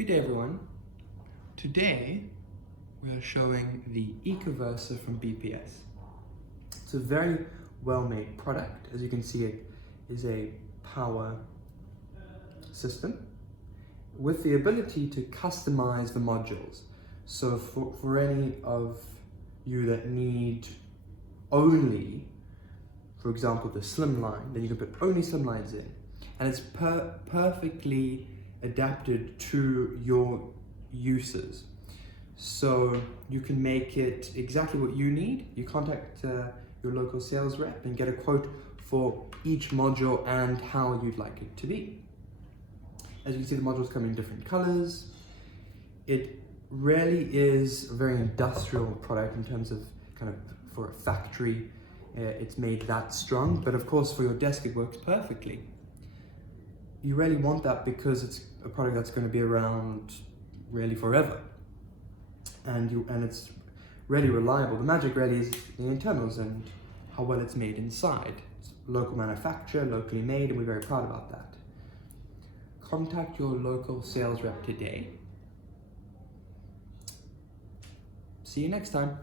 Good day everyone. Today we are showing the Eco Versa from BPS. It's a very well-made product. As you can see, it is a power system with the ability to customize the modules. So for any of you that need only, for example, the slim line, then you can put only slim lines in, and it's perfectly adapted to your uses. So you can make it exactly what you need. You contact your local sales rep and get a quote for each module and how you'd like it to be. As you can see, the modules come in different colors. It really is a very industrial product in terms of kind of for a factory. It's made that strong, but of course for your desk it works perfectly. You really want that because it's a product that's going to be around really forever, and it's really reliable. The magic really is the internals and how well it's made inside. It's local manufacture, locally made, and we're very proud about that. Contact your local sales rep today. See you next time.